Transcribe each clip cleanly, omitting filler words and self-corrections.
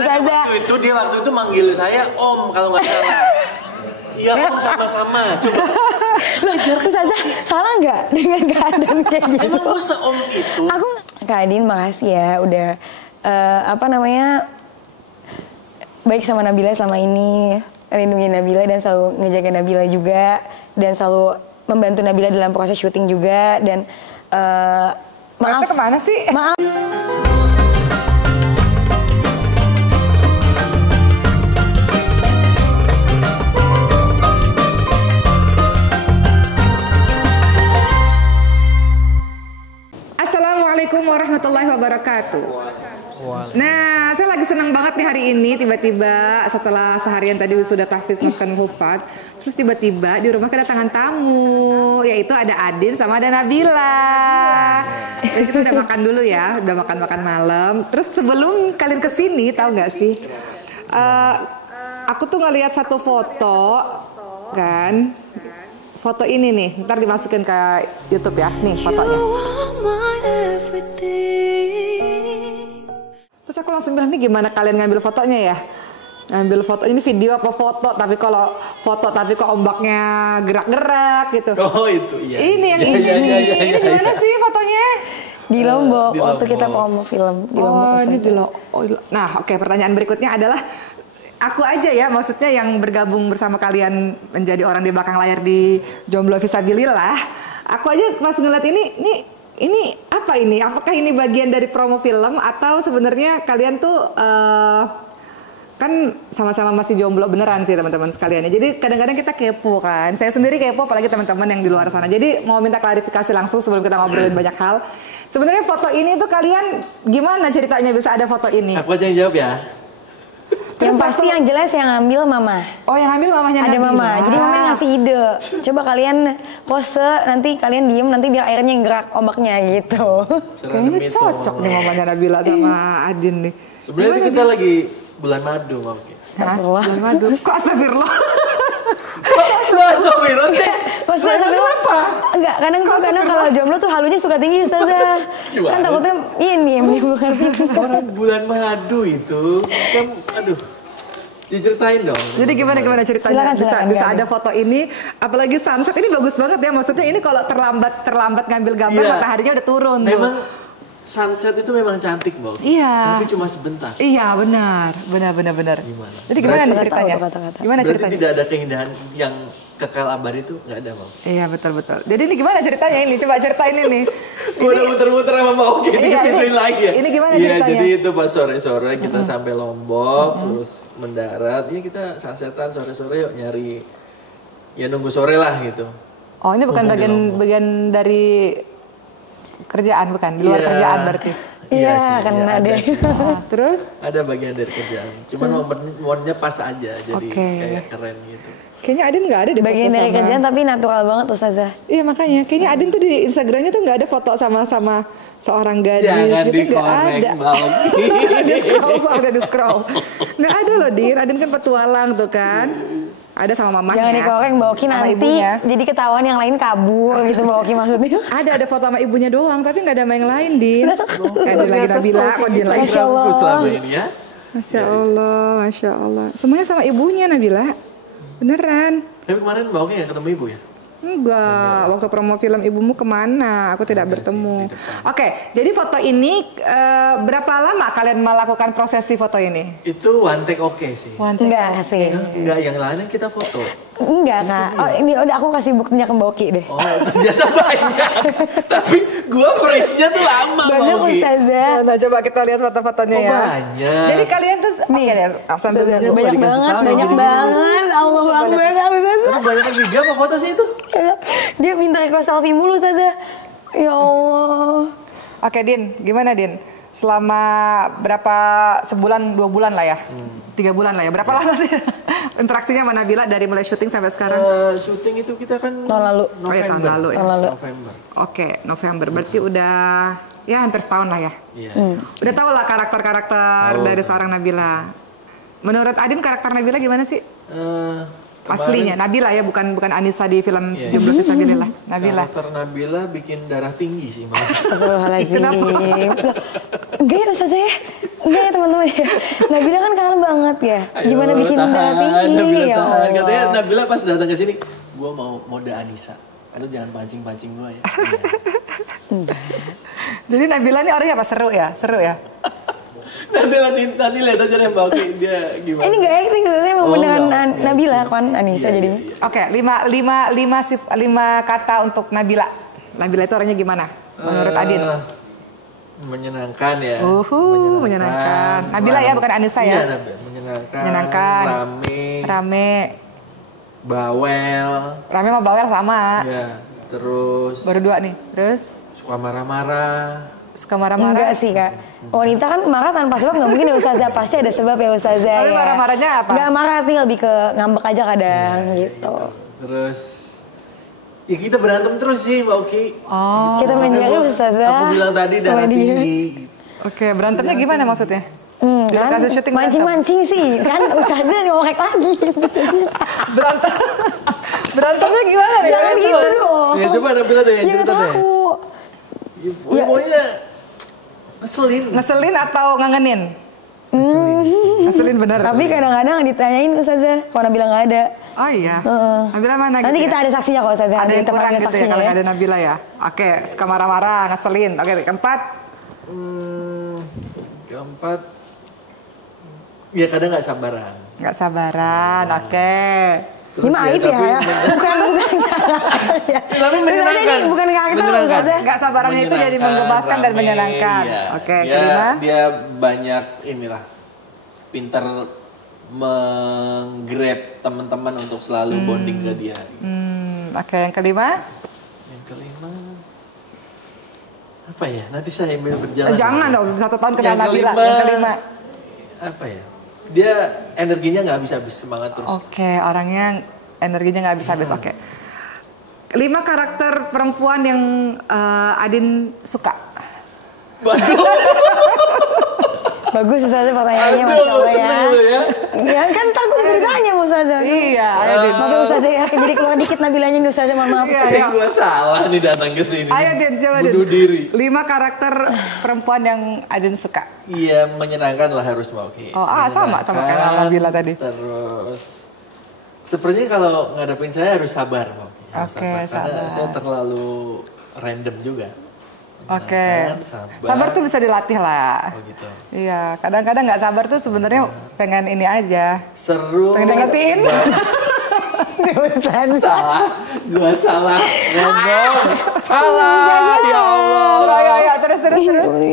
Ustazah. Waktu itu manggil saya Om kalau nggak salah. Iya Om, sama-sama. Coba. Ustazah, salah nggak dengan keadaan kayak gitu? Emang gue se-om itu? Kak Adin makasih ya udah baik sama Nabila selama ini, lindungi Nabila dan selalu ngejaga Nabila juga, dan selalu membantu Nabila dalam proses syuting juga, dan maaf. Kemana sih? Maaf. Assalamualaikum warahmatullahi wabarakatuh. Nah, saya lagi senang banget nih hari ini, tiba-tiba setelah seharian tadi sudah tahfiz maskan hufat, terus tiba-tiba di rumah kedatangan tamu, yaitu ada Adin sama ada Nabila. Jadi kita udah makan dulu ya, udah makan malam. Terus sebelum kalian kesini, tahu nggak sih? Aku tuh ngeliat satu foto, kan? Foto ini nih, ntar dimasukin ke YouTube ya, nih fotonya. Terus aku langsung bilang, nih gimana kalian ngambil fotonya ya? Ngambil foto, ini video apa foto, tapi kalau foto tapi kok ombaknya gerak-gerak gitu. Oh itu, iya. Ini yang ini gimana sih fotonya? Di Lombok, waktu kita promo film di Lombok. Oh, ini di Lombok. Nah, oke, pertanyaan berikutnya adalah, aku aja ya, maksudnya yang bergabung bersama kalian menjadi orang di belakang layar di Jomblo Fisabilillah. Aku aja pas ngeliat ini apa ini? Apakah ini bagian dari promo film atau sebenarnya kalian tuh kan sama-sama masih jomblo beneran sih teman-teman sekalian. Jadi kadang-kadang kita kepo kan. Saya sendiri kepo, apalagi teman-teman yang di luar sana. Jadi mau minta klarifikasi langsung sebelum kita ngobrolin banyak hal. Sebenarnya foto ini tuh kalian gimana ceritanya bisa ada foto ini? Aku aja yang jawab ya. Yang pasti yang jelas yang ngambil mama. Oh, yang ngambil mamanya ada Nabila. Mama. Jadi mama ngasih ide. Coba kalian pose, nanti kalian diem, nanti biar airnya yang gerak ombaknya gitu. Kayaknya cocok nih mamanya Nabila sama Adin nih. Sebenarnya kita lagi bulan madu, Mama. Astagfirullah. Bulan madu. Kok astagfirullah? Astagfirullah sih. Astagfirullah apa? Enggak, kadang kalau jomblo tuh halunya suka tinggi Ustazah. Kan takutnya ini yang menimbulkan fitnah. Bulan madu itu kan, aduh, diceritain dong. Jadi gimana ceritanya? Silakan, bisa ada foto ini, apalagi sunset ini bagus banget ya. Maksudnya ini kalau terlambat ngambil gambar, mataharinya udah turun. Memang sunset itu memang cantik, Bang. Iya. Tapi cuma sebentar. Iya, benar. Gimana? Jadi gimana nih ceritanya? Gimana berarti ceritanya? tidak ada keindahan yang kekal abadi itu nggak ada, Bang. Iya, betul. Jadi ini gimana ceritanya ini? Coba ceritain ini. Gue udah muter-muter sama Mbak Oki, diceritain lagi ya. Ini gimana ceritanya? Iya, jadi itu pas sore-sore kita sampai Lombok, terus mendarat. Ini kita sunsetan sore-sore yuk nyari, ya nunggu sore lah gitu. Oh, ini bukan bagian dari kerjaan, bukan? Di luar kerjaan berarti? Iya, kan ada. Terus? Ada bagian dari kerjaan. Cuman momennya pas aja, jadi kayak keren gitu. Kayaknya Adin nggak ada di bagian dari kerjaan tapi natural banget Ustazah. Iya makanya, kayaknya Adin tuh di Instagramnya tuh nggak ada foto sama seorang gadis. Jangan gitu, nggak ada. Di scroll. Nggak ada loh Din, Adin kan petualang tuh kan. Ada sama mamanya. Jangan dikoreng Mbak Oki nanti ibunya. Jadi ketahuan yang lain kabur gitu Mbak Oki maksudnya. Ada foto sama ibunya doang, tapi nggak ada sama yang lain Din. Kayak Din lagi Nabila, kok Din lagi selama ini ya. Masya Allah. Semuanya sama ibunya Nabila. Beneran. Tapi kemarin Mbak Oki nggak ketemu ibu ya? Enggak, waktu promo film ibumu kemana? Aku tidak bertemu. Oke, jadi foto ini berapa lama kalian melakukan prosesi foto ini? Itu one take sih. Enggak sih. Enggak, yang lainnya kita foto. Enggak Kak. Oh ini udah aku kasih buktinya ke Mbak Oki deh. Oh ternyata banyak. Tapi gua freeze-nya tuh lama Mbak Oki. Banyak Ustazah. Nah coba kita lihat foto-fotonya ya. Banyak. Jadi kalian tuh nih sambil banyak banget. Allah Akbar Ustazah. Banyak juga apa foto sih itu? Dia minta request selfie mulu Ustazah. Ya Allah. Oke Din, gimana Din? Selama berapa sebulan, 2 bulan lah ya? 3 bulan lah ya? Berapa lama sih interaksinya sama Nabila dari mulai syuting sampai sekarang? Syuting itu kita kan tahun lalu. November. November. Oke, November. Berarti udah ya hampir setahun lah ya? Iya. Udah tau lah karakter-karakter dari seorang Nabila. Menurut Adin karakter Nabila gimana sih? Aslinya Nabila ya, bukan Anissa di film Jomblo Fisabilillah. Nabila. Karakter Nabila bikin darah tinggi sih malah. Astagfirullahaladzim. Enggak ya Ustazah ya? Enggak ya teman-teman ya. Nabila kan kangen banget ya. Gimana bikin darah tinggi Nabila ya tahan. Allah. Katanya Nabila pas datang ke sini, gue mau mode Anissa. Lu jangan pancing-pancing gue ya. Jadi Nabila ini orangnya apa? Seru ya? Seru ya? nanti lihat aja deh Mbak Oki, dia gimana. Ini nggak acting, saya mau dengan Nabila kan Anissa jadinya. Oke, lima kata untuk Nabila. Nabila itu orangnya gimana? Menurut Adin? Menyenangkan ya. Menyenangkan. Nabila ya, bukan Anissa ya? Iya, menyenangkan. Menyenangkan. Rame. Bawel. Rame sama bawel sama. Ya, terus. Baru 2 nih. Terus? Suka marah-marah. Suka marah-marah? Enggak sih kak. Wanita kan marah tanpa sebab nggak mungkin ya Ustazah. Pasti ada sebab ya Ustazah. Tapi ya. marah-marahnya apa? Nggak marah tapi lebih ke ngambek aja kadang gitu. Terus. Ya kita berantem terus sih Mbak Oki. Oh. Kita menjaga Ustazah. Aku bilang tadi darah sama dia. tinggi. Oke, berantemnya gimana maksudnya? Kan Lokasi syuting mancing-mancing sih. Kan Ustazah ngorek lagi. Berantemnya gimana nih? Jangan gitu dong. Ya coba Nabila deh yang Ya cerita deh. tahu. Ya pokoknya ngeselin. Ngeselin atau ngangenin? Ngeselin bener. Tapi kadang-kadang ditanyain Ustazah. Kalau Nabila nggak ada. Oh iya. Nabila mana Nanti gitu kita ya? ada saksinya kok Ustazah. Ada yang tempat kurang ada gitu ya saksinya kalau ya. ada Nabila ya. Oke, suka marah-marah, ngeselin. Oke, keempat. Keempat. Ya kadang nggak sabaran. Nggak sabaran, oke. Ini mah aib ya. Bukan. Tapi menyenangkan. Ini bukan karakter loh Ustazah. Nggak sabarannya itu jadi menggemaskan dan rame, menyenangkan. iya. Oke, Dia- kelima. Dia banyak inilah pinter menggrab teman-teman untuk selalu bonding ke dia. Oke, yang kelima. Yang kelima apa ya? Nanti saya ambil berjalan. Jangan dong, 1 tahun kenal Yang Nabila. kelima. Yang kelima. Apa ya? Dia energinya nggak habis-habis, semangat terus. Oke, orangnya energinya nggak habis-habis. Oke. 5 karakter perempuan yang Adin suka. Waduh, Bagus Ustazah pertanyaannya Masya Allah ya. seneng lu ya. Ya kan takut bertanya Ustazah. Iya, ayo Din. Maaf ya Ustazah ya, jadi keluar dikit Nabilanya nih Ustazah, mohon maaf Iya, Ustazah. iya. Gue salah nih datang ke sini. Ayo Din, coba Din. Bunuh diri. 5 karakter perempuan yang Adin suka. Iya, menyenangkan lah harus Mbak Oki. Oh, sama kayak Nabila tadi. Terus sepertinya kalau ngadepin saya harus sabar Mbak Oki. Harus Oke, Karena sabar. saya terlalu random juga. Oke. Sabar. Sabar tuh bisa dilatih lah. Oh gitu. Iya, kadang-kadang nggak sabar tuh sebenarnya pengen ini aja. Seru. Pengen deketin. Salah. Gua salah. Ngomong. Salah. Ya Allah. Ya, terus.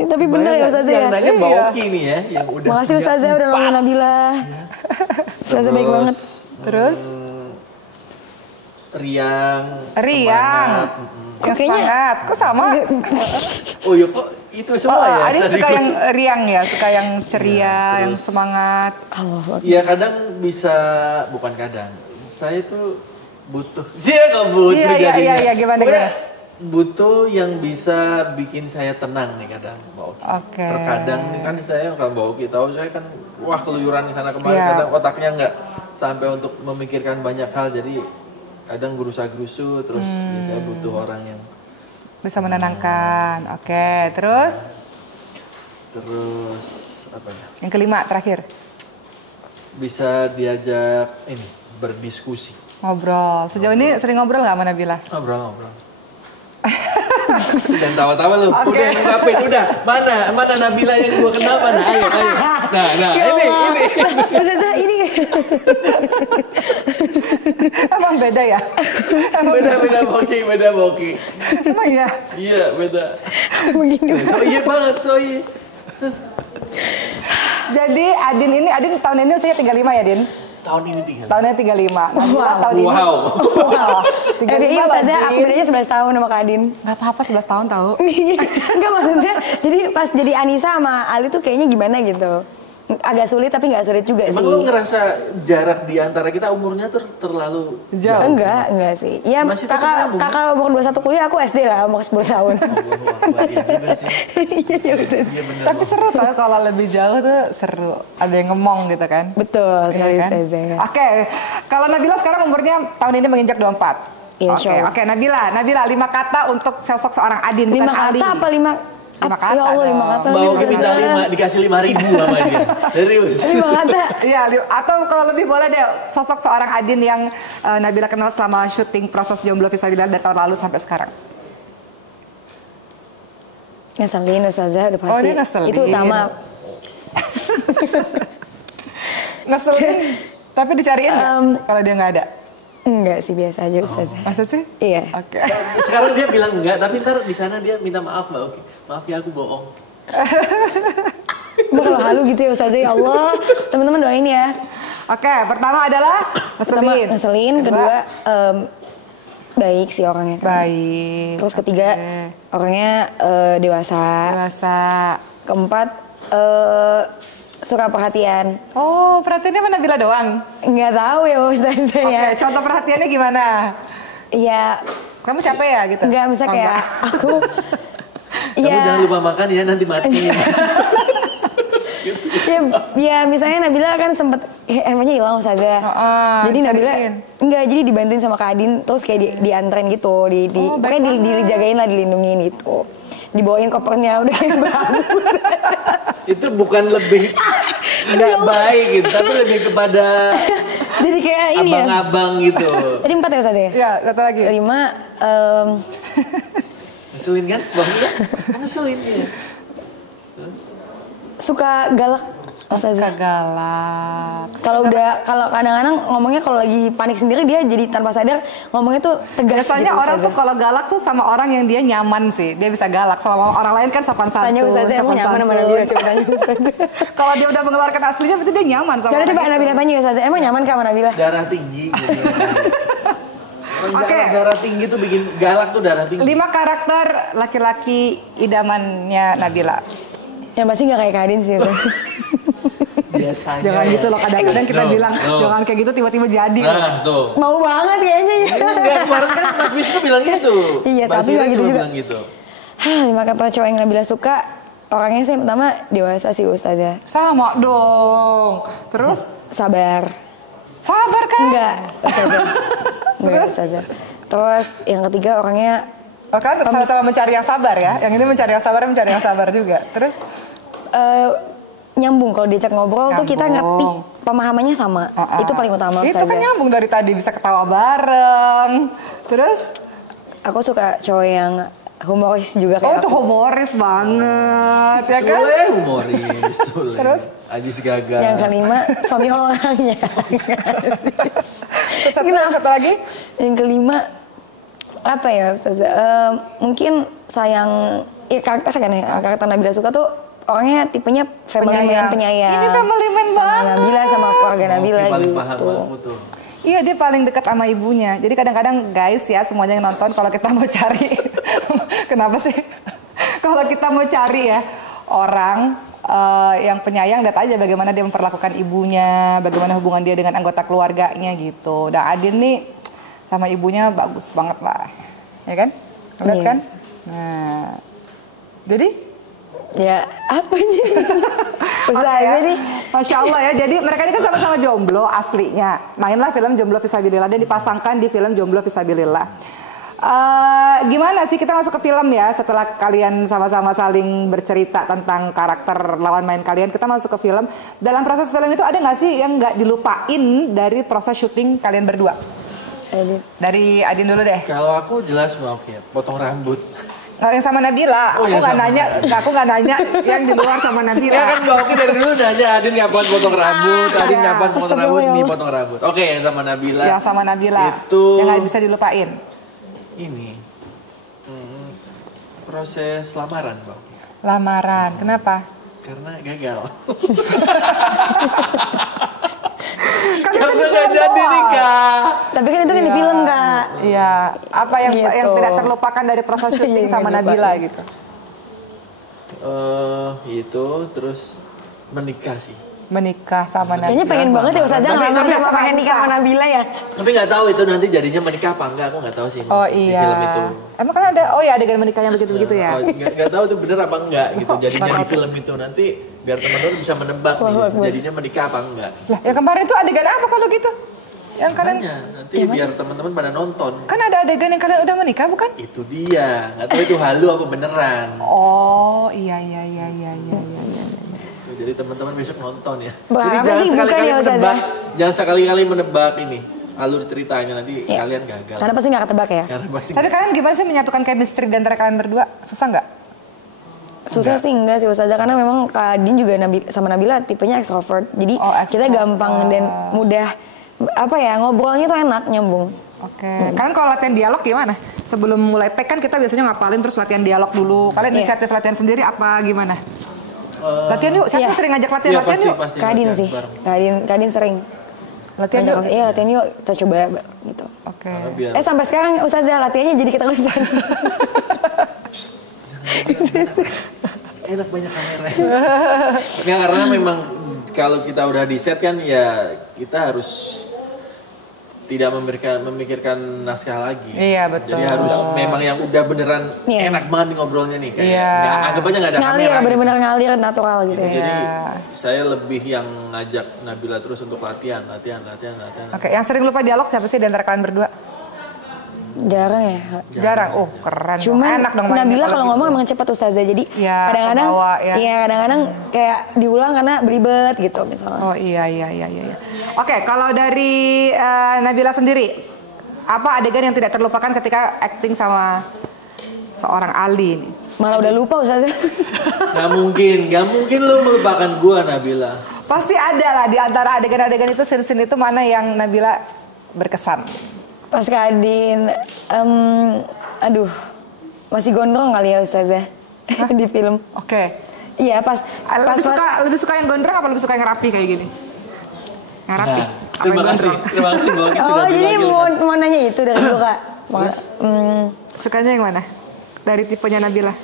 Tapi bener ya Ustazah ya. Yang nanya Mbak Iya. Oki nih ya. Yang udah Makasih punya Ustazah udah nolongin Nabila. Ustazah baik banget. Terus? Riang. Riang. semangat. Yang kayaknya- semangat. Kok sama? Oh iya kok itu semua ya? Adin Tadi suka gua- yang riang ya, suka yang ceria, yang semangat. Allah. Iya kadang bisa, bukan kadang. Saya tuh butuh. Saya nggak butuh Iya, jadinya. iya, gimana, Pokoknya gimana? butuh yang bisa bikin saya tenang nih kadang Mbak Oki. Oke. Terkadang nih kan saya kalau Mbak Oki tahu saya kan wah keluyuran di sana kemari, Iya. kadang otaknya nggak sampai untuk memikirkan banyak hal, jadi kadang gerusa-gerusu terus ya saya butuh orang yang Bisa menenangkan. Oke, terus apa ya? yang kelima terakhir. Bisa diajak ini berdiskusi. Ngobrol. Sejauh ini sering ngobrol nggak sama Nabila? Ngobrol. Dan tawa-tawa lu. Oke. Udah ngapain? Udah. Mana Nabila yang gua kenal mana? Ayo. Nah, Ya ini. Ustazah ini Emang beda ya? Beda Boki. Emang ya? Iya, beda. begini. So iya banget, so iya. Jadi Adin tahun ini usia 35 ya, Din? Tahun ini tinggal. Tahunnya 35. Nabila tahun ini. Wow. Wow. 35 Iya Ustazah, loh, aku Din. bedanya 11 tahun sama Kak Adin. Nggak apa-apa 11 tahun tahu. Enggak maksudnya, jadi pas jadi Anissa sama Ali tuh kayaknya gimana gitu. Agak sulit tapi nggak sulit juga Emang sih. lu ngerasa jarak di antara kita umurnya tuh terlalu Jauh. Enggak sih. Ya Masih tetap nyambung. kakak umur 21 kuliah, aku SD lah, umur 10 tahun. Allahu Akbar, iya juga sih. Iya betul. Iya bener. Tapi seru tau kalau lebih jauh tuh seru. Ada yang ngomong gitu kan. Betul sekali Iya kan? Ustazah. Ya. Oke, kalau Nabila sekarang umurnya tahun ini menginjak 24. Iya, insya Allah. Oke, Nabila 5 kata untuk sosok seorang Adin, 5 bukan Ali. kata apa 5? 5 kata Ya Allah, 5 dong. kata. Mau minta 5, dikasih 5.000 sama dia. Serius. 5 kata. Iya, atau kalau lebih boleh deh sosok seorang Adin yang Nabila kenal selama syuting proses Jomblo Fisabilillah dari tahun lalu sampai sekarang. Ngeselin Ustazah udah pasti. Oh, dia ngeselin. Itu utama. Ngeselin, tapi dicariin nggak kalau dia nggak ada? Enggak sih, biasa aja Ustazah. Masa sih? Iya. Oke. Sekarang dia bilang enggak, tapi ntar di sana dia minta maaf Mbak Oki. Maaf ya aku bohong. Emang kalau halu gitu ya Ustazah, ya Allah. Teman-teman doain ya. Oke, pertama adalah Pertama, ngeselin. ngeselin. Kedua, baik sih orangnya kan. Baik. Terus ketiga, orangnya dewasa. Dewasa. Keempat, suka perhatian. Oh, perhatiannya sama Nabila doang? Nggak tahu ya Ustazah Oke, ya. contoh perhatiannya gimana? Iya, Kamu capek ya gitu? nggak bisa Oh, kayak enggak. aku. Kamu jangan lupa makan ya, nanti mati. Ya misalnya Nabila kan sempet handphonenya hilang Ustazah. Jadi Nabila dicariin. enggak, jadi dibantuin sama Kak Adin, terus kayak dianterin gitu, pokoknya dijagain lah, dilindungin gitu. Dibawain kopernya udah kayak babu. Itu bukan lebih nggak baik gitu, tapi lebih kepada Jadi kayak ini ya. abang-abang gitu. Tadi 4 ya Ustazah ya? Ya, satu lagi. 5, Ngeselin kan? Bang kan? Ngeselin ya. suka galak Ustazah. Galak. Kalau kadang-kadang ngomongnya kalau lagi panik sendiri dia jadi tanpa sadar ngomongnya tuh tegas. Biasanya gitu, orang Ustazah. tuh kalau galak tuh sama orang yang dia nyaman sih. Dia bisa galak. Sama orang lain kan sopan santun. Tanya Ustazah, emang sopan nyaman sama santun. Nabila? Coba tanya Ustazah. Kalau dia udah mengeluarkan aslinya berarti dia nyaman sama Coba orang itu. Nabila tanya Ustazah, emang nyaman kah sama Nabila? Darah tinggi. Gitu. Orang Oke. darah tinggi tuh bikin galak tuh darah tinggi. 5 karakter laki-laki idamannya Nabila. Yang pasti nggak kayak Kak Adin sih Ustazah. Biasanya. Jangan ya. gitu loh, kadang-kadang kita No, bilang no. jangan kayak gitu tiba-tiba jadi. Nah tuh. Mau banget kayaknya ya. Enggak, kemarin kan Mas Wisnu bilang gitu. Iya, Mbak tapi Sira nggak gitu juga. bilang gitu. 5 kata cowok yang Nabila suka, orangnya sih pertama dewasa sih Ustazah. Sama dong. Terus Sabar. sabar kan? Enggak, Ustazah. Enggak Ustazah. Terus yang ketiga orangnya Oh, kan sama-sama mencari yang sabar ya. Yang ini mencari yang sabar juga. Terus nyambung, kalau diajak ngobrol tuh kita ngerti Nyambung. pemahamannya sama. Itu paling utama Itu Ustazah. kan nyambung dari tadi, bisa ketawa bareng. Terus Aku suka cowok yang humoris juga oh kayak itu aku. humoris banget ya kan? Sule humoris, Sule. Terus? Ajis gagal. Yang kelima suami orangnya. Satu lagi? Yang kelima apa ya Ustazah? Mungkin sayang, ya karakter kan ya, karakter Nabila suka tuh orangnya tipenya family man, penyayang. Ini family man sama banget. Nabila, sama keluarga Nabila Oke, paling gitu. paham aku tuh. Iya, dia paling dekat sama ibunya. Jadi kadang-kadang guys ya, semuanya yang nonton, kalau kita mau cari, kenapa sih? Kalau kita mau cari ya orang yang penyayang, lihat aja bagaimana dia memperlakukan ibunya, bagaimana hubungan dia dengan anggota keluarganya gitu. Dan Adin nih sama ibunya bagus banget lah, ya kan? Lihat Yes. kan? Nah, jadi Ya apanya? Ustazah oke ya. nih. Masya Allah ya. Jadi mereka ini kan sama-sama jomblo aslinya. Mainlah film Jomblo Fisabilillah. Dia dipasangkan di film Jomblo Fisabilillah. Gimana sih kita masuk ke film ya, setelah kalian sama-sama saling bercerita tentang karakter lawan main kalian, kita masuk ke film. Dalam proses film itu ada nggak sih yang nggak dilupain dari proses syuting kalian berdua? Dari Adin dulu deh. Kalau aku jelas mau ya, potong rambut. Yang sama Nabila. Oh, Aku yang nggak sama. nanya, aku nggak nanya yang di luar sama Nabila. Ya kan Mbak Oki dari dulu nanya Adin kapan potong rambut, Adin kapan potong rambut, nih potong rambut. Oke, yang sama Nabila. Yang sama Nabila. Itu Yang nggak bisa dilupain. ini proses lamaran, Mbak Oki. Lamaran. Kenapa? Karena gagal. Kan Karena itu nggak film jadi doang. nikah. Tapi kan itu kan di film Kak. Iya. Apa yang Gitu. tidak terlupakan dari proses Masa syuting iya sama nggak Nabila dilupain? gitu? Itu terus menikah sih. Menikah sama Nabila. Kayaknya pengen banget ya Ustazah Tapi- ngelamar tapi- sama pengen nikah sama Nabila ya. Tapi nggak tahu itu nanti jadinya menikah apa enggak, aku nggak tahu sih Oh di iya. film itu. Emang kan ada, oh ya adegan menikahnya begitu-begitu ya? Oh, nggak tahu itu bener apa enggak gitu jadinya di film itu, nanti biar teman-teman bisa menebak nih, jadinya menikah apa enggak. Lah, yang kemarin itu adegan apa kalau gitu? Yang kalian nanti biar teman-teman pada nonton. kan ada adegan yang kalian udah menikah bukan? Itu dia, nggak tahu itu halu apa beneran. Oh, iya. Tuh, jadi teman-teman besok nonton ya. Berapa Jadi sih bukan ya, Ustazah? jangan sekali-kali menebak ini alur ceritanya, nanti kalian gagal. Karena pasti nggak ketebak ya. Karena pasti Tapi kalian gimana sih menyatukan chemistry di antara kalian berdua? Susah nggak? Susah sih enggak sih Ustazah, karena memang Kak Adin juga sama Nabila tipenya extrovert. Jadi kita gampang dan mudah ngobrolnya tuh enak, nyambung. Oke. Kalian kalau latihan dialog gimana? Sebelum mulai take kan kita biasanya ngapalin terus latihan dialog dulu. Kalian inisiatif latihan sendiri apa gimana? Latihan yuk, siapa sering ngajak latihan yuk? Pasti Kak Adin sih. Kak Adin sering. Latihan yuk? Iya latihan yuk, kita coba gitu. Oke. Sampai sekarang Ustazah latihannya jadi keterusan. Enak banyak kamera. Nggak, karena memang kalau kita udah di set kan ya kita harus tidak memikirkan naskah lagi. Iya betul. Jadi harus memang yang udah beneran enak banget nih ngobrolnya nih kayak anggap aja nggak ada ngalir, kamera. Bener-bener ngalir natural gitu ya. Jadi saya lebih yang ngajak Nabila terus untuk latihan. Oke, yang sering lupa dialog siapa sih di antara kalian berdua? Jarang ya. Jarang. Oh, keren. Cuman enak dong Nabila kalau ngomong emang cepat Ustazah. Jadi kadang-kadang kadang-kadang kayak diulang karena belibet gitu misalnya. Oh iya. Oke, kalau dari Nabila sendiri, apa adegan yang tidak terlupakan ketika acting sama seorang Ali nih? Malah udah lupa Ustazah. Gak mungkin lu melupakan gua Nabila. Pasti ada lah di antara adegan-adegan itu, scene-scene itu mana yang Nabila berkesan? Pas Kak Adin, masih gondrong kali ya Ustazah di film. Oke. Iya pas lebih suka yang gondrong apa lebih suka yang rapi kayak gini? Yang rapi. Terima kasih Mbak Oki sudah jadi mau nanya itu dari dulu Kak. Sukanya yang mana? Dari tipenya Nabila?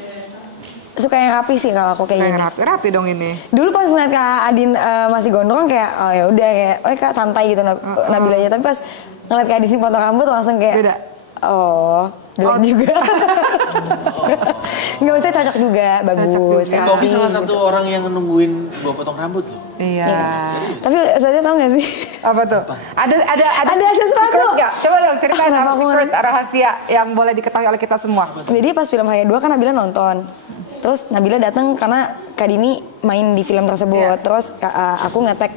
Suka yang rapi sih kalau aku kayak gini. Rapi dong ini. Dulu pas ngeliat Kak Adin masih gondrong kayak ya udah kayak Kak santai gitu Nabilanya, tapi pas ngeliat Kak Adin potong rambut langsung kayak beda. Jelek juga. Nggak usah, cocok juga, bagus. Oki salah satu orang yang nungguin gua potong rambut loh. Iya. Tapi saya tahu nggak sih? Apa tuh? Ada sesuatu nggak? Coba dong ceritain secret rahasia yang boleh diketahui oleh kita semua. Jadi pas film Haya 2 kan Nabila nonton. Terus Nabila datang karena Kak Dini main di film tersebut. Terus aku nge-tag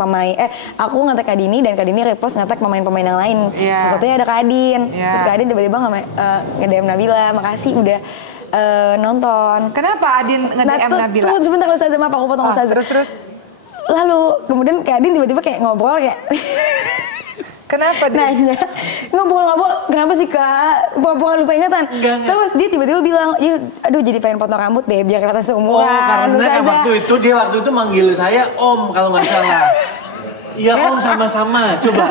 aku nge-tag Kak Dini dan Kak Dini repost nge-tag pemain-pemain yang lain. Salah satunya ada Kak Adin. Terus Kak Adin tiba-tiba nge-DM Nabila, makasih udah nonton. Kenapa Adin nge-DM Nabila? Tunggu sebentar Ustazah, maaf aku potong Ustazah. Terus? Lalu kemudian Kak Adin tiba-tiba kayak ngobrol kayak kenapa dia? Nanya, ngobrol-ngobrol, kenapa sih Kak? Pura-pura lupa ingatan. Terus dia tiba-tiba bilang, aduh jadi pengen potong rambut deh biar kelihatan seumuran. Karena waktu itu manggil saya Om kalau nggak salah. Iya Om, sama-sama, coba.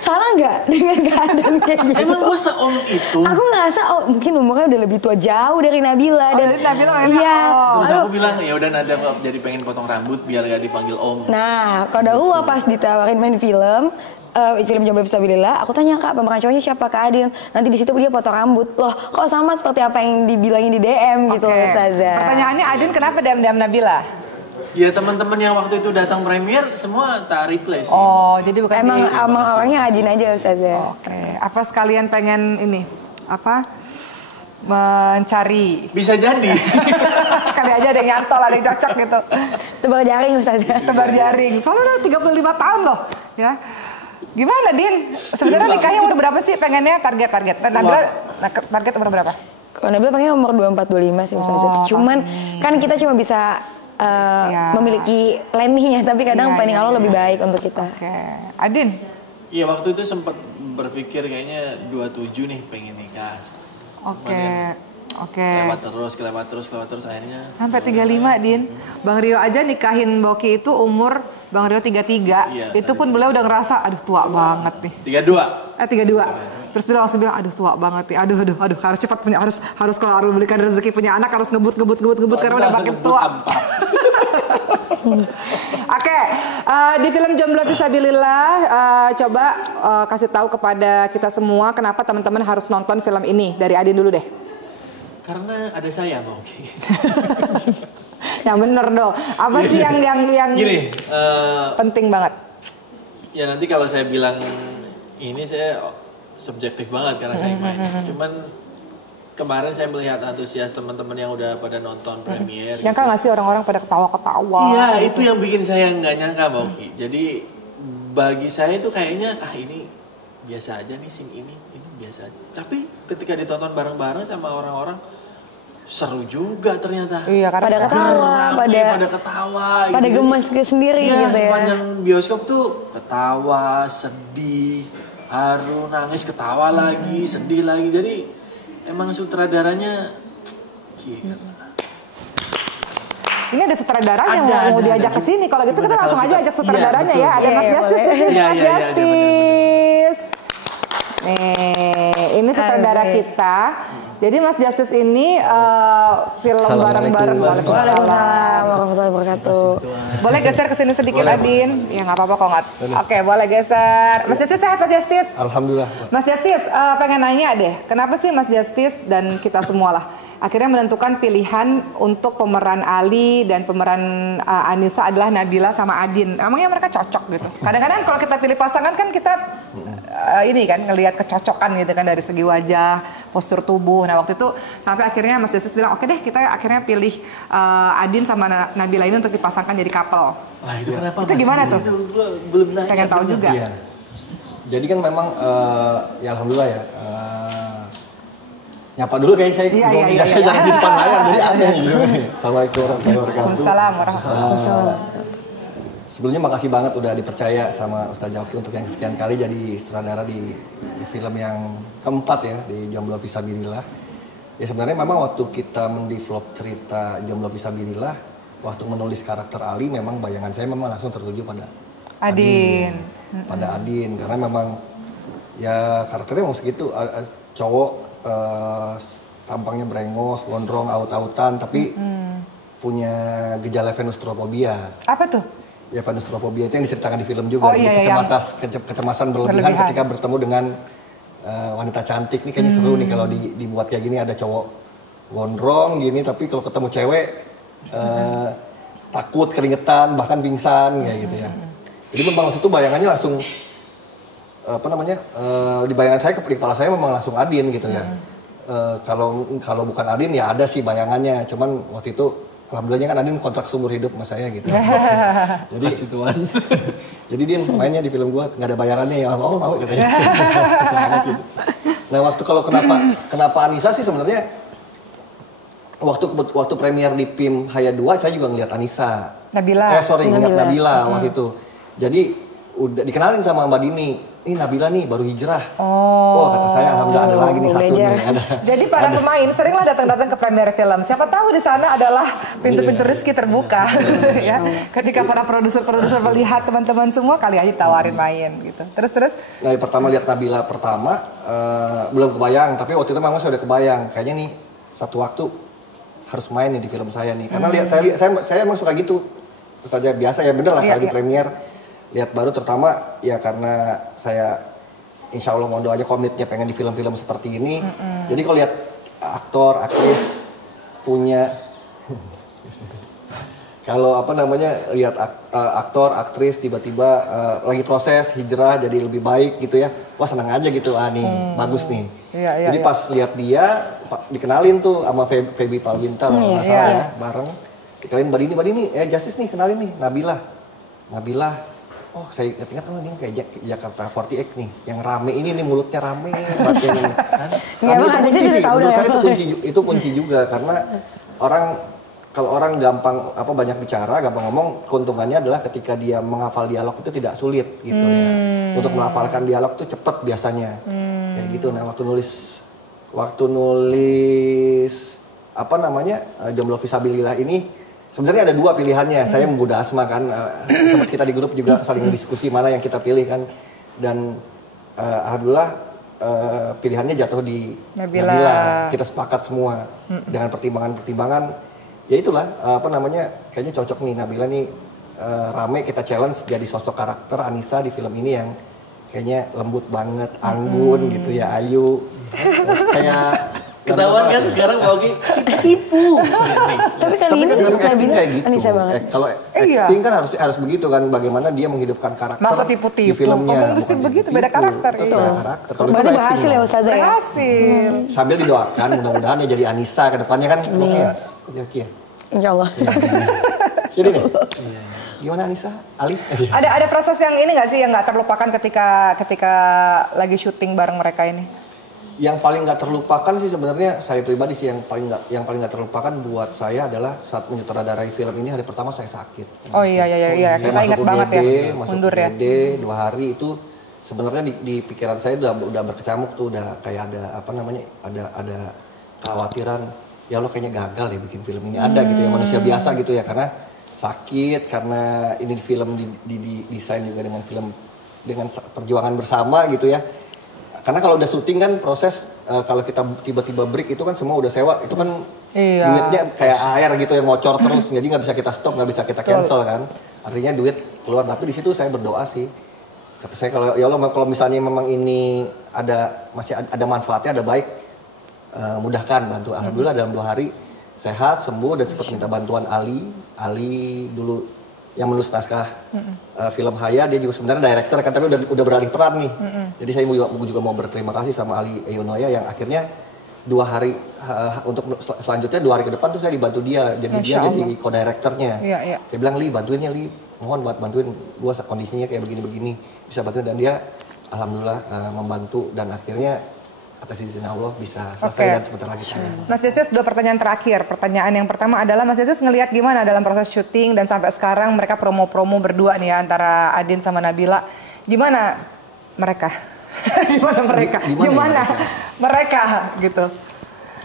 Salah nggak dengan keadaan kayak gitu? Emang gue se-om itu? Aku ngerasa mungkin umurnya udah lebih tua jauh dari Nabila. Dan Nabila memang. Iya. Terus aku bilang ya udah Nada jadi pengen potong rambut biar gak dipanggil Om. Nah, kalau pas ditawarin main film Jomblo Fisabilillah, aku tanya Kak, pemeran cowoknya siapa? Kak Adin. Nanti di situ dia potong rambut. Loh, kok sama seperti apa yang dibilangin di DM gitu, Ustazah. Pertanyaannya Adin kenapa DM Nabila? Ya teman-teman yang waktu itu datang premier semua tak reply sih. Oh, jadi bukan emang orangnya rajin aja Ustazah. Oke. Apa sekalian pengen ini? Mencari. Bisa jadi. Kali aja ada yang nyantol, ada yang cocok gitu. Tebar jaring Ustazah. Tebar jaring. Soalnya udah 35 tahun loh, ya. Gimana Din? Sebenarnya nikahnya umur berapa sih pengennya target? Nabila target umur berapa? Kalau Nabila pengennya umur 24-25 sih Ustazah. Cuman kan kita cuma bisa memiliki planningnya, tapi kadang planning Allah lebih baik untuk kita. Oke. Adin? Iya waktu itu sempat berpikir kayaknya 27 nih pengen nikah. Oke. Kelewat terus akhirnya. Sampai 35 Din. Bang Rio aja nikahin Boki itu umur Bang Rio 33. Iya, itu pun beliau udah ngerasa aduh tua banget nih. 32. Terus beliau langsung bilang aduh tua banget nih. Aduh harus cepat punya harus kalau belikan rezeki punya anak harus ngebut karena udah makin tua. Oke, di film Jomblo Fisabilillah coba kasih tahu kepada kita semua kenapa teman-teman harus nonton film ini. Dari Adin dulu deh. Karena ada saya, Bang. Yang bener dong. Apa sih yang gini, penting banget? Ya nanti kalau saya bilang ini saya subjektif banget karena saya main. Cuman kemarin saya melihat antusias teman-teman yang udah pada nonton premier. Nyangka nggak sih orang-orang pada ketawa-ketawa? Iya, itu yang bikin saya nggak nyangka, Mbak Oki. Jadi bagi saya itu kayaknya ini biasa aja nih scene ini biasa aja. Tapi ketika ditonton bareng-bareng sama orang-orang seru juga ternyata. Iya, karena pada ketawa, pada ketawa, pada gitu. gemes ke sendiri Iya, gitu ya. sepanjang bioskop tuh ketawa, sedih, haru, nangis, ketawa lagi, sedih lagi. Jadi emang sutradaranya gila. ini ada sutradaranya mau diajak ke sini. Kalau gitu kita langsung aja ajak sutradaranya ya. Ada Mas Justice di sini, Mas Justice. Nih, ini sutradara kita. Jadi Mas Justice ini film bareng-bareng. Waalaikumsalam warahmatullahi wabarakatuh. Boleh geser ke sini sedikit, Adin? Ya nggak apa-apa kok nggak. Oke, boleh geser. Mas Justice sehat, Mas Justice? Alhamdulillah. Mas Justice, pengen nanya deh, kenapa sih Mas Justice dan kita semua lah akhirnya menentukan pilihan untuk pemeran Ali dan pemeran Anissa adalah Nabila sama Adin? Emangnya mereka cocok gitu? Kadang-kadang kalau kita pilih pasangan kan kita ini kan ngelihat kecocokan gitu kan dari segi wajah, postur tubuh. Nah waktu itu sampai akhirnya Mas Justice bilang oke deh kita akhirnya pilih Adin sama Nabila ini untuk dipasangkan jadi couple. Nah itu kenapa? Itu gimana tuh? Itu gua belum nanya. Pengen tahu juga. Iya. Jadi kan memang ya alhamdulillah ya. Nyapa dulu kayak saya, saya jangan di depan layar jadi aneh gitu. Assalamualaikum warahmatullahi wabarakatuh. Waalaikumsalam warahmatullahi wabarakatuh. Sebelumnya makasih banget udah dipercaya sama Ustaz Jauki untuk yang sekian kali jadi sutradara di film yang keempat ya di Jomblo Fisabilillah. Ya sebenarnya memang waktu kita mendevelop cerita Jomblo Fisabilillah, waktu menulis karakter Ali memang bayangan saya memang langsung tertuju pada Adin. Pada Adin karena memang ya karakternya mau segitu cowok tampangnya brengos, gondrong, aut-autan tapi punya gejala venustrophobia. Apa tuh? Ya venustrophobia itu yang diceritakan di film juga. Kecemasan berlebihan ketika bertemu dengan wanita cantik. Ini kayaknya seru nih kalau dibuat kayak gini, ada cowok gondrong gini tapi kalau ketemu cewek takut, keringetan, bahkan pingsan kayak gitu ya. Jadi memang itu bayangannya langsung di bayangan saya, ke kepala saya memang langsung Adin gitu ya. Kalau bukan Adin ya ada sih bayangannya, cuman waktu itu alhamdulillahnya kan Adin kontrak seumur hidup sama saya gitu. Jadi Tuhan. Jadi dia mainnya di film gua nggak ada bayarannya ya mau katanya. Nah waktu kenapa Anissa sih sebenarnya waktu premier di PIM Haya 2 saya juga ngeliat Anissa. Nabila waktu itu. Jadi udah dikenalin sama Mbak Dini. Ini Nabila nih baru hijrah. Oh kata saya alhamdulillah ada lagi nih satu nih. Jadi para pemain seringlah datang-datang ke premier film. Siapa tahu di sana adalah pintu-pintu rezeki terbuka. Ya. Ketika para produser-produser melihat teman-teman semua kali aja tawarin main gitu. Terus. Nah pertama lihat Nabila belum kebayang. Tapi waktu itu memang saya udah kebayang. Kayaknya nih satu waktu harus main nih di film saya nih. Karena saya emang suka gitu. Terus aja biasa ya bener lah di premier. Lihat baru terutama ya karena saya insya Allah mau aja komitnya pengen di film-film seperti ini. Jadi kalau lihat aktor, aktris punya kalau lihat aktor, aktris tiba-tiba lagi proses hijrah jadi lebih baik gitu ya. Wah senang aja gitu, nih bagus nih. Jadi pas lihat dia dikenalin tuh sama Feby Palwinta kalau nggak salah ya bareng. Dikenalin Mbak Dini, Justice nih kenalin nih Nabila. Oh saya ingat dia kayak Jakarta 48 nih, yang rame ini nih mulutnya rame banget ini. Karena itu kunci sih, menurut saya itu kunci juga karena kalau orang gampang banyak bicara, gampang ngomong, keuntungannya adalah ketika dia menghafal dialog itu tidak sulit gitu ya. Untuk menghafalkan dialog itu cepat biasanya. Kayak gitu. Nah waktu nulis Jomblo Fisabilillah ini sebenarnya ada dua pilihannya. Saya membuda Asma kan, sempat kita di grup juga saling diskusi mana yang kita pilih kan. Dan alhamdulillah pilihannya jatuh di Nabila. Kita sepakat semua dengan pertimbangan-pertimbangan. Ya itulah kayaknya cocok nih Nabila nih rame kita challenge jadi sosok karakter Anissa di film ini yang kayaknya lembut banget, anggun gitu ya, ayu. Kayak Ketahuan kan sekarang Mbak Oki tipu. Tapi kali ini acting kayak gitu. Anissa banget. Kalau acting kan harus begitu kan, bagaimana dia menghidupkan karakter Masa di tipu-tipu? filmnya. Mesti begitu, beda karakter. Beda karakter. Kalau itu Berarti acting berhasil ya loh. Ustazah ya? Berhasil. Sambil didoakan mudah-mudahan ya jadi Anissa ke depannya kan. Oke. Insya Allah. Jadi nih. Gimana Anissa? Ali? Ada proses yang ini nggak sih yang nggak terlupakan ketika lagi syuting bareng mereka ini? Yang paling nggak terlupakan sih sebenarnya saya pribadi sih yang paling nggak terlupakan buat saya adalah saat menyutradarai film ini hari pertama saya sakit. Oh iya Saya kita masuk ingat banget ya. Masuk Mundur ya. UGD 2 hari itu sebenarnya di pikiran saya udah berkecamuk tuh, udah kayak ada apa namanya ada kekhawatiran ya Allah kayaknya gagal deh bikin film ini, ada gitu ya manusia biasa gitu ya, karena sakit, karena ini film di desain juga dengan perjuangan bersama gitu ya. Karena kalau udah syuting kan proses kalau kita tiba-tiba break itu kan semua udah sewa, itu kan duitnya kayak air gitu yang ngocor terus, jadi nggak bisa kita stop, nggak bisa kita cancel kan. Artinya duit keluar. Tapi di situ saya berdoa sih. Kata saya kalau ya Allah kalau misalnya memang ini masih ada manfaatnya, ada baik, mudahkan bantu. Alhamdulillah dalam 2 hari sehat, sembuh, dan sempat minta bantuan Ali dulu yang menulis naskah film Haya, dia juga sebenarnya director kan, tapi udah beralih peran nih. Jadi saya juga mau berterima kasih sama Ali Yonoya yang akhirnya 2 hari untuk selanjutnya 2 hari ke depan tuh saya dibantu dia, jadi dia jadi co-directornya. Saya bilang bantuinnya mohon bantuin gua kondisinya kayak begini bisa bantuin, dan dia alhamdulillah membantu, dan akhirnya atas izin Allah bisa selesai dan sebentar lagi tayang. Mas Desis, 2 pertanyaan terakhir. Pertanyaan yang pertama adalah Mas Desis ngelihat gimana dalam proses syuting dan sampai sekarang mereka promo-promo berdua nih ya, antara Adin sama Nabila. Gimana mereka? Gimana mereka gitu?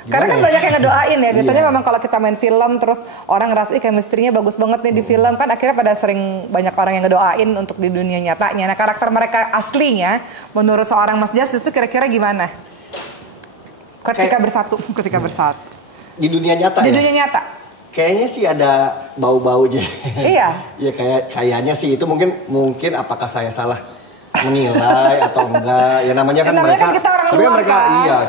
Karena kan banyak yang ngedoain ya. Biasanya memang kalau kita main film terus orang ngerasa chemistry-nya bagus banget nih di film, kan akhirnya pada sering banyak orang yang ngedoain untuk di dunia nyatanya. Nah, karakter mereka aslinya menurut seorang Mas Desis itu kira-kira gimana? Ketika bersatu. Di dunia nyata Di dunia nyata. Kayaknya sih ada bau-bau aja. Iya. Ya kayaknya sih itu mungkin apakah saya salah menilai atau enggak. Ya namanya kan mereka. Tapi kan mereka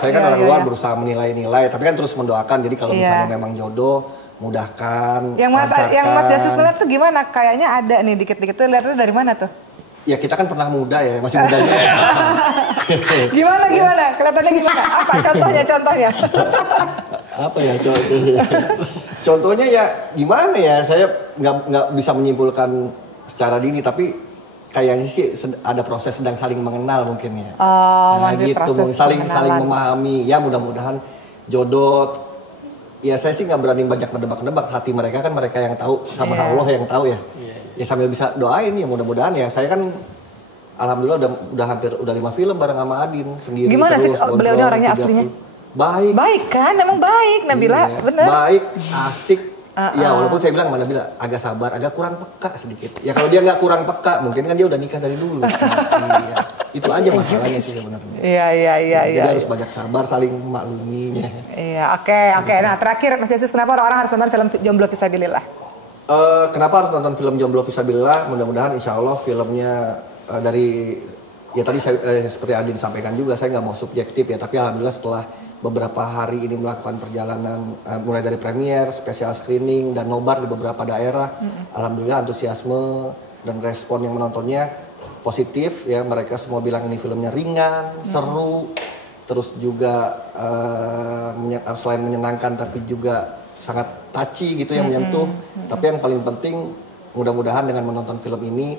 saya kan orang luar berusaha menilai-nilai, tapi kan terus mendoakan. Jadi kalau misalnya memang jodoh, mudahkan. Yang Mas Desis lihat tuh gimana? Kayaknya ada nih dikit-dikit tuh, lihatnya dari mana tuh? Ya kita kan pernah muda ya, masih muda juga. Gimana? Kelihatannya gimana? Apa contohnya? Apa ya contohnya? Contohnya ya gimana ya? Saya nggak bisa menyimpulkan secara dini, tapi kayaknya sih ada proses sedang saling mengenal mungkin ya. Gitu, saling memahami. Ya mudah-mudahan jodoh. Ya saya sih nggak berani banyak menebak-nebak, hati mereka kan mereka yang tahu, sama Allah yang tahu ya. Ya sambil bisa doain ya mudah-mudahan ya. Saya kan alhamdulillah udah 5 film bareng sama Adin sendiri. Gimana terus, sih beliau orangnya aslinya? Baik kan, emang baik Nabila, bener. Baik, asik. Ya walaupun saya bilang Nabila agak sabar, agak kurang peka sedikit. Ya kalau dia nggak kurang peka, mungkin kan dia udah nikah dari dulu. Itu aja masalahnya sih sebenarnya. Iya. Jadi harus banyak sabar, saling memaklumi. Iya, oke. Nah terakhir Mas Desis, kenapa orang harus nonton film Jomblo Fisabilillah? Kenapa harus nonton film Jomblo Fisabilillah? Mudah-mudahan insya Allah filmnya ya tadi saya seperti Adin sampaikan juga, saya nggak mau subjektif ya, tapi alhamdulillah setelah beberapa hari ini melakukan perjalanan mulai dari premier, special screening, dan nobar di beberapa daerah, alhamdulillah antusiasme dan respon yang menontonnya positif ya. Mereka semua bilang ini filmnya ringan, seru, terus juga selain menyenangkan tapi juga sangat touchy gitu yang menyentuh. Tapi yang paling penting mudah-mudahan dengan menonton film ini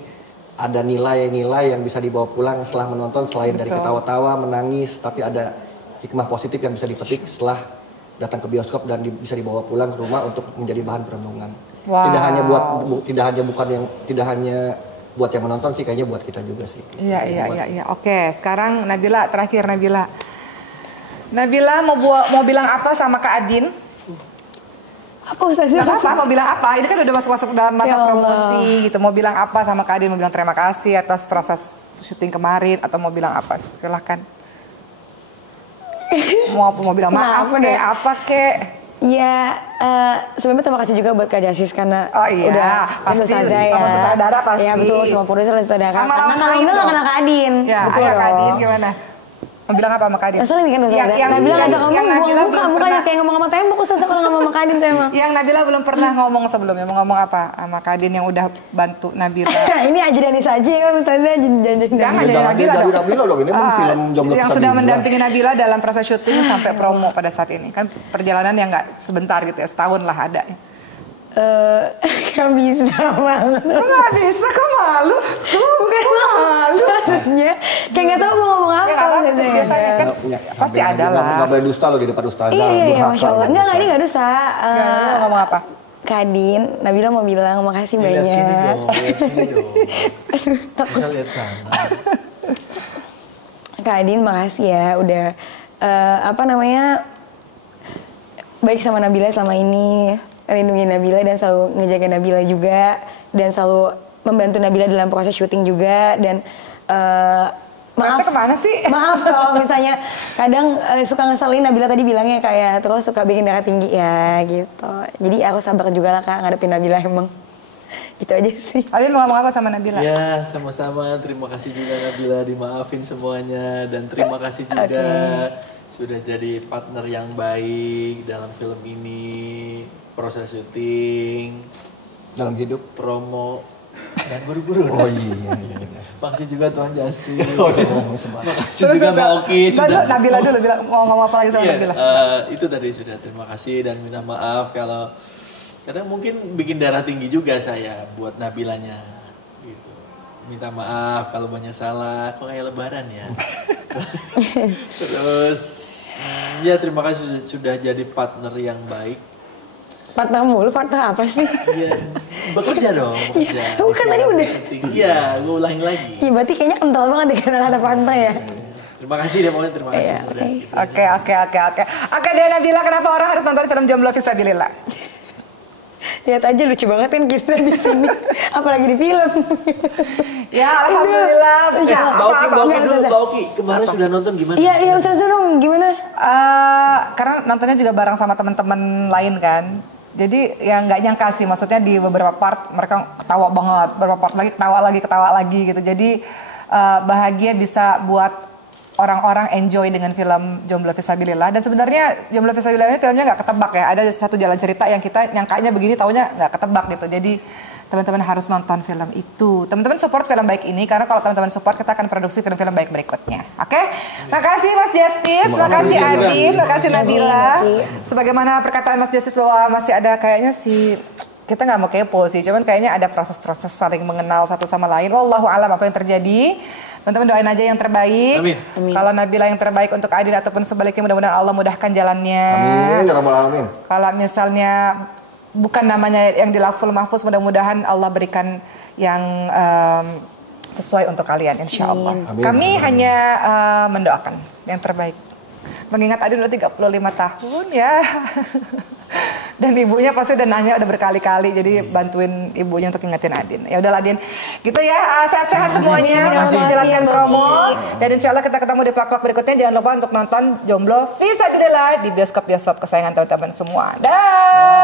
ada nilai-nilai yang bisa dibawa pulang setelah menonton, selain dari ketawa-tawa, menangis, tapi ada hikmah positif yang bisa dipetik setelah datang ke bioskop dan bisa dibawa pulang ke rumah untuk menjadi bahan perenungan. Wow. Tidak hanya buat yang menonton sih, kayaknya buat kita juga sih. Iya. Oke, sekarang Nabila, terakhir Nabila. Nabila mau bilang apa sama Kak Adin? Apa Ustazah? Mau bilang apa? Ini kan udah masuk dalam masa promosi gitu. Mau bilang apa sama Kak Adin? Mau bilang terima kasih atas proses syuting kemarin, atau mau bilang apa? Silahkan. Mau bilang maaf deh, apa kek? Ya, sebenarnya terima kasih juga buat Kak Jasis karena udah pasti Ustazah ya. Sama sutradara pasti. Iya betul, semua produser dan sutradara. Sama karena kalau enggak kenal Kak Adin. Ya, betul Kak Adin gimana? Mau bilang apa sama Kak Adin? Masalah ini kan Ustazah. Nabila ngajak ngomong, buang mukanya kayak ngomong sama tembok Ustazah kalau ngomong sama Kak Adin tuh emang. Yang Nabila belum pernah ngomong sebelumnya, mau ngomong apa sama Kak Adin yang udah bantu Nabila? Ini aja Dani saja kan Ustazah, jangan Jangan Nabila dong, ini film Jomblo yang sudah mendampingi Nabila dalam proses syuting sampai promo pada saat ini. Kan perjalanan yang nggak sebentar gitu ya, setahun lah ada. Gak bisa banget. Nggak bisa, kok malu? Bukan malu maksudnya. Kayak nggak tahu mau ngomong apa. Biasanya kan pasti ada lah. Nggak boleh dusta loh di depan ustazah. Iya, Masya Allah. Enggak, ini nggak dusta. Ngomong apa? Kak Adin, Nabila mau bilang makasih banyak. Lihat sini dong. Bisa lihat sana. Kak Adin makasih ya udah baik sama Nabila selama ini, lindungi Nabila dan selalu ngejaga Nabila juga, dan selalu membantu Nabila dalam proses syuting juga, dan maaf kemana sih? Maaf kalau misalnya kadang suka ngeselin, Nabila tadi bilangnya kayak terus suka bikin darah tinggi ya gitu. Jadi aku sabar juga lah Kak ngadepin Nabila emang. Itu aja sih. Adin mau ngomong apa sama Nabila? Ya, sama-sama. Terima kasih juga Nabila, dimaafin semuanya. Dan terima kasih juga sudah jadi partner yang baik dalam film ini. Proses syuting. Dalam hidup. Promo. Dan buru-buru. Oh iya. Makasih juga Tuan Justin. Makasih Terus, juga Mbak Oki. Sudah. Nabila dulu bilang, mau ngomong apa lagi sama Iya, Nabila? itu tadi sudah terima kasih dan minta maaf kalau kadang mungkin bikin darah tinggi juga saya buat Nabilanya gitu. Minta maaf kalau banyak salah, kok kayak lebaran ya. Terus ya terima kasih sudah jadi partner yang baik. Partner mulu, partner apa sih? Iya, bekerja dong, bekerja. Bukan tadi udah. Iya, gue ulangin lagi. Iya, berarti kayaknya kental banget deh kata-kata partner ya. Terima kasih deh pokoknya, terima kasih. Udah, gitu. Oke, dan Nabila, kenapa orang harus nonton film Jomblo Fisabilillah? Lihat aja lucu banget kan kita di sini, apalagi di film. Ya, alhamdulillah. Mbak Oki, kemarin sudah nonton gimana? Iya, Ustazah dong, gimana? Karena nontonnya juga bareng sama teman-teman lain kan. Jadi ya nggak nyangka sih, maksudnya di beberapa part mereka ketawa banget, beberapa part lagi ketawa lagi gitu. Jadi bahagia bisa buat orang-orang enjoy dengan film Jomblo Fisabilillah. Dan sebenarnya Jomblo Fisabilillah ini filmnya nggak ketebak ya. Ada satu jalan cerita yang kita nyangkanya begini, taunya nggak ketebak gitu. Jadi teman-teman harus nonton film itu. Teman-teman support film baik ini, karena kalau teman-teman support kita akan produksi film-film baik berikutnya. Oke? Makasih Mas Justice, makasih Adin, makasih Nabila. Sebagaimana perkataan Mas Justice bahwa masih ada kayaknya kita nggak mau kepo sih, cuman kayaknya ada proses-proses saling mengenal satu sama lain. Wallahu alam apa yang terjadi. Teman-teman doain aja yang terbaik. Amin. Kalau Nabila yang terbaik untuk Adin ataupun sebaliknya, mudah-mudahan Allah mudahkan jalannya. Amin, ya rabbal alamin. Kalau misalnya bukan namanya yang di Laful Mahfuz, mudah-mudahan Allah berikan yang sesuai untuk kalian, insya Allah. Amin. Kami hanya mendoakan yang terbaik. Mengingat Adin udah 35 tahun ya. Dan ibunya pasti udah nanya udah berkali-kali, jadi bantuin ibunya untuk ingetin Adin. Ya udahlah Adin, gitu ya. Sehat-sehat semuanya, jalankan promo. Dan insya Allah kita ketemu di vlog-vlog berikutnya. Jangan lupa untuk nonton Jomblo Fisabilillah di bioskop-bioskop kesayangan teman-teman semua. Dah.